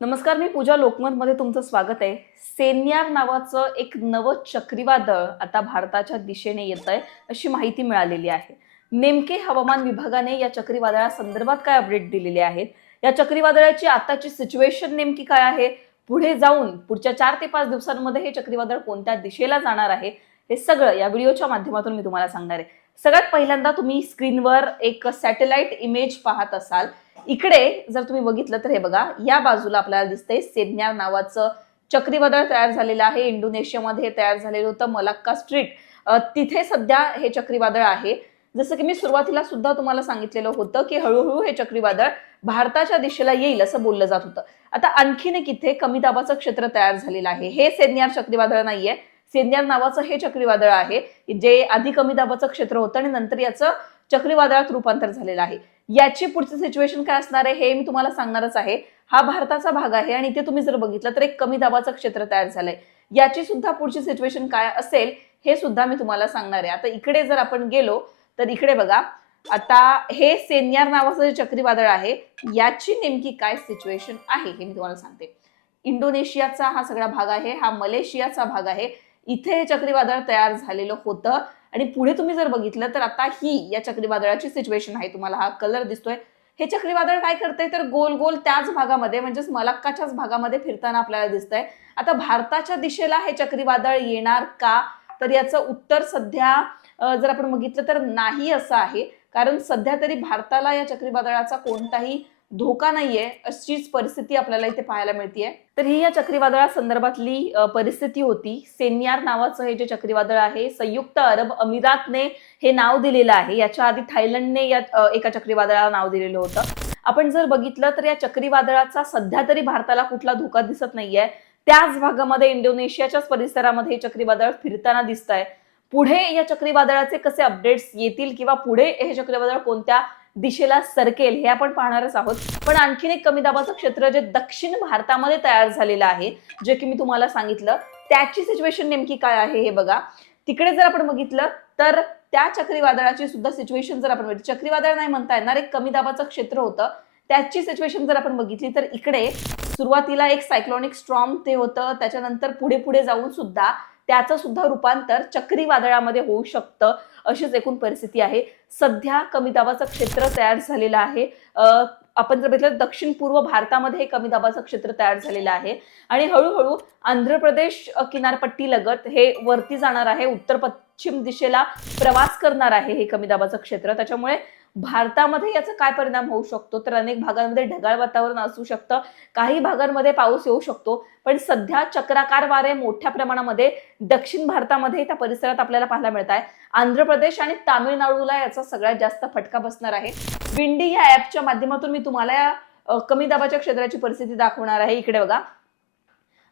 नमस्कार मी पूजा लोकमतमध्ये तुमचं स्वागत आहे. सेन्यार नावाचं एक नवं चक्रीवादळ आता भारताच्या दिशेने येत आहे अशी माहिती मिळालेली आहे. नेमके हवामान विभागाने या चक्रीवादळासंदर्भात काय अपडेट दिलेले आहेत? या चक्रीवादळाची आताची सिच्युएशन नेमकी काय आहे? पुढे जाऊन पुढच्या चार ते पाच दिवसांमध्ये हे चक्रीवादळ कोणत्या दिशेला जाणार आहे? हे सगळं या व्हिडिओच्या माध्यमातून मी तुम्हाला सांगणार आहे. सगळ्यात पहिल्यांदा तुम्ही स्क्रीनवर एक सॅटेलाइट इमेज पाहत असाल. इकडे जर तुम्ही बघितलं तर हे बघा या बाजूला आपल्याला दिसतंय सेन्यार नावाचं चक्रीवादळ तयार झालेलं आहे. इंडोनेशियामध्ये तयार झालेलं होतं मलक्का स्ट्रीट. तिथे सध्या हे चक्रीवादळ आहे. जसं की मी सुरुवातीला सुद्धा तुम्हाला सांगितलेलं होतं की हळूहळू हे चक्रीवादळ भारताच्या दिशेला येईल असं बोललं जात होतं. आता आणखीन एक इथे कमी दाबाचं क्षेत्र तयार झालेलं आहे. हे सेन्यार चक्रीवादळ नाहीये. सेन्यार नावाचं हे चक्रीवादळ आहे जे आधी कमी दाबाचं क्षेत्र होतं आणि नंतर याचं चक्रीवादळात रूपांतर झालेलं आहे. याची पुढची सिच्युएशन काय असणार आहे हे मी तुम्हाला सांगणारच आहे. हा भारताचा भाग आहे आणि इथे तुम्ही जर बघितलं तर एक कमी दाबाचं क्षेत्र तयार झालंय. याची सुद्धा पुढची सिच्युएशन काय असेल हे सुद्धा मी तुम्हाला सांगणार आहे. आता इकडे जर आपण गेलो तर इकडे बघा आता हे सेन्यार नावाचं जे चक्रीवादळ आहे याची नेमकी काय सिच्युएशन आहे हे मी तुम्हाला सांगते. इंडोनेशियाचा हा सगळा भाग आहे हा मलेशियाचा भाग आहे. इथे हे चक्रीवादळ तयार झालेलं होतं. आणि पुढे तुम्ही जर बघितलं तर आता ही या चक्रीवादळाची सिच्युएशन आहे. तुम्हाला हा कलर दिसतोय. हे चक्रीवादळ काय करतंय? तर गोल गोल त्याच भागामध्ये म्हणजेच मलक्काच्याच भागामध्ये फिरताना आपल्याला दिसतंय. आता भारताच्या दिशेला हे चक्रीवादळ येणार का? तर याचं उत्तर सध्या जर आपण बघितलं तर नाही असं आहे. कारण सध्या तरी भारताला या चक्रीवादळाचा कोणताही धोका नाहीये अशीच परिस्थिती आपल्याला इथे पाहायला मिळतीये. तर ही या चक्रीवादळा संदर्भातली परिस्थिती होती. सेन्यार नावाचं हे जे चक्रीवादळ आहे संयुक्त अरब अमिरातने हे नाव दिलेलं आहे. याच्या आधी थायलंडने या एका चक्रीवादळाला नाव दिलेलं होतं. आपण जर बघितलं तर या चक्रीवादळाचा सध्या तरी भारताला कुठला धोका दिसत नाहीये. त्याच भागामध्ये इंडोनेशियाच्याच परिसरामध्ये हे चक्रीवादळ फिरताना दिसत आहे पुढे या चक्रीवादळाचे कसे अपडेट्स येतील किंवा पुढे हे चक्रीवादळ कोणत्या दिशेला सरकेल हे आपण पाहणारच आहोत. पण आणखीन एक कमी दाबाचं क्षेत्र जे दक्षिण भारतामध्ये तयार झालेलं आहे जे की मी तुम्हाला सांगितलं त्याची सिच्युएशन नेमकी काय आहे हे बघा. तिकडे जर आपण बघितलं तर त्या चक्रीवादळाची सुद्धा सिच्युएशन जर आपण बघितली चक्रीवादळ नाही म्हणता येणार एक कमी दाबाचं क्षेत्र होतं. त्याची सिच्युएशन जर आपण बघितली तर इकडे सुरुवातीला एक सायक्लॉनिक स्ट्रॉम ते होतं त्याच्यानंतर पुढे पुढे जाऊन सुद्धा त्याचं सुद्धा रूपांतर चक्रीवादळामध्ये होऊ शकतं अशीच एकूण परिस्थिती आहे. सध्या कमी दाबाचं क्षेत्र तयार झालेलं आहे. आपण जर बघितलं दक्षिण पूर्व भारतामध्ये हे कमी दाबाचं क्षेत्र तयार झालेलं आहे. आणि हळूहळू आंध्र प्रदेश किनारपट्टीलगत किनारपट्टी लगत हे वरती जाणार आहे. उत्तर पश्चिम दिशेला प्रवास करणार आहे हे कमी दाबाचं क्षेत्र. त्याच्यामुळे भारतामध्ये याचा काय परिणाम होऊ शकतो? तर अनेक भागांमध्ये ढगाळ वातावरण असू शकतं. काही भागांमध्ये पाऊस येऊ शकतो. पण सध्या चक्राकार वारे मोठ्या प्रमाणामध्ये दक्षिण भारतामध्ये त्या परिसरात आपल्याला पाहायला मिळत आहे. आंध्र प्रदेश आणि तामिळनाडूला याचा सगळ्यात जास्त फटका बसणार आहे. विंडी या ऍपच्या माध्यमातून मी तुम्हाला या कमी दाबाच्या क्षेत्राची परिस्थिती दाखवणार आहे. इकडे बघा.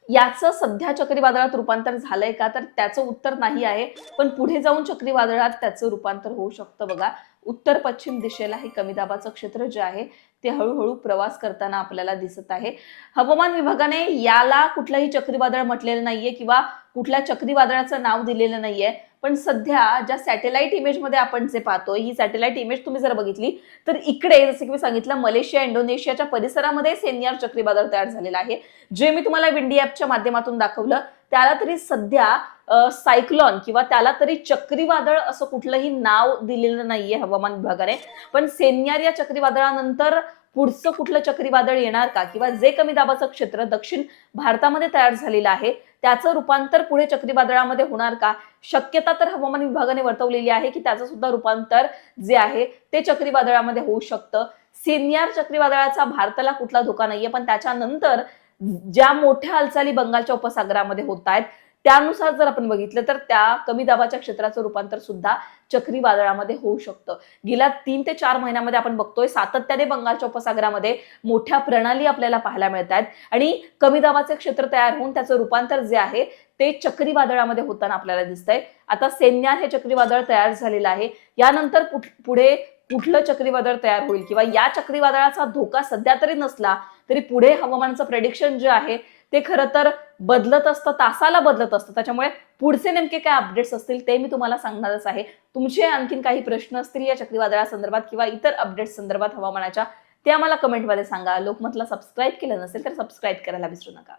याचं सध्या चक्रीवादळात रूपांतर झालंय का? तर त्याचं उत्तर नाही आहे. पण पुढे जाऊन चक्रीवादळात त्याचं रूपांतर होऊ शकतं बघा. उत्तर पश्चिम दिशेला हे कमी दाबाचं क्षेत्र जे आहे ते हळूहळू प्रवास करताना आपल्याला दिसत आहे. हवामान विभागाने याला कुठलंही चक्रीवादळ म्हटलेलं नाहीये किंवा कुठल्या चक्रीवादळाचं नाव दिलेलं नाहीये. पण सध्या ज्या सॅटेलाइट इमेजमध्ये आपण जे पाहतो ही सॅटेलाइट इमेज तुम्ही जर बघितली तर इकडे जसं की मी सांगितलं मलेशिया इंडोनेशियाच्या परिसरामध्ये सेनियर चक्रीवादळ तयार झालेलं आहे. जे मी तुम्हाला विंडी ॲपच्या माध्यमातून दाखवलं त्याला तरी सध्या सायक्लॉन किंवा त्याला तरी चक्रीवादळ असं कुठलंही नाव दिलेलं नाहीये हवामान विभागाने. पण सेन्यार या चक्रीवादळानंतर पुढचं कुठलं चक्रीवादळ येणार का? किंवा जे कमी दाबाचं क्षेत्र दक्षिण भारतामध्ये तयार झालेलं आहे त्याचं रूपांतर पुढे चक्रीवादळामध्ये होणार का? शक्यता तर हवामान विभागाने वर्तवलेली आहे की त्याचं सुद्धा रूपांतर जे आहे ते चक्रीवादळामध्ये होऊ शकतं. सिनियर चक्रीवादळाचा भारताला कुठला धोका नाहीये पण त्याच्यानंतर ज्या मोठ्या हालचाली बंगालच्या उपसागरामध्ये होत आहेत त्यानुसार जर आपण बघितलं तर त्या कमी दाबाच्या क्षेत्राचं रूपांतर सुद्धा चक्रीवादळामध्ये होऊ शकतं. गेल्या तीन ते चार महिन्यामध्ये आपण बघतोय सातत्याने बंगालच्या उपसागरामध्ये मोठ्या प्रणाली आपल्याला पाहायला मिळत आहेत आणि कमी दाबाचे क्षेत्र तयार होऊन त्याचं रूपांतर जे आहे ते चक्रीवादळामध्ये होताना आपल्याला दिसतंय. आता सेन्यार हे चक्रीवादळ तयार झालेलं आहे. यानंतर पुढे कुठलं चक्रीवादळ तयार होईल किंवा या चक्रीवादळाचा धोका सध्या तरी नसला तरी पुढे हवामानाचं प्रेडिक्शन जे आहे ते खरं तर बदलत असतं तासाला बदलत असतं. त्याच्यामुळे पुढचे नेमके काय अपडेट्स असतील ते मी तुम्हाला सांगणारच आहे. तुमचे आणखीन काही प्रश्न असतील या चक्रीवादळासंदर्भात किंवा इतर अपडेट्स संदर्भात हवामानाच्या ते आम्हाला कमेंटमध्ये सांगा. लोकमतला सबस्क्राईब केलं नसेल तर सबस्क्राईब करायला विसरू नका.